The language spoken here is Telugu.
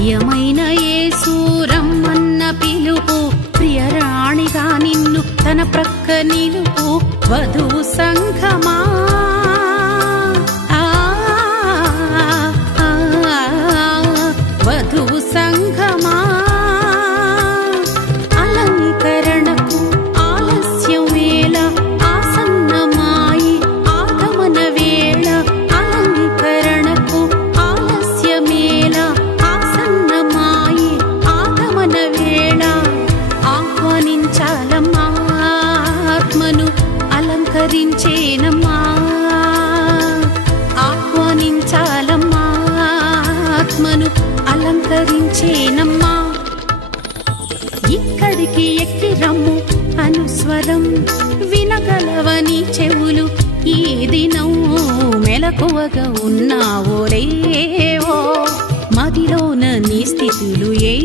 ప్రియమైన యేసు రమ్మన్న పిలుపు, ప్రియరాణిగా నిన్ను తన ప్రక్క నిలుపు. వధూ సంఘమా వధూ సంఘమా, అలంకరణకు ఆలస్యం వేళ ఆసన్నమాయి ఆగమన వేళ. అలంకరణకు ఆలస్యమేళ ఆసన్నమాయి ఆగమన వేళ. ఆహ్వానించాలమ్మా ఆత్మను అలంకరించేనమ్మా. ఆహ్వానించాలమ్మా ఆత్మను అలంకరించేనమ్మా. ఇక్కడికి ఎక్కి రమ్ము అనుస్వరం వినగలవని చెవులు. ఈ దినం మెలకువగా ఉన్నావో లేవో, మదిలోన నీ స్థితులు ఏ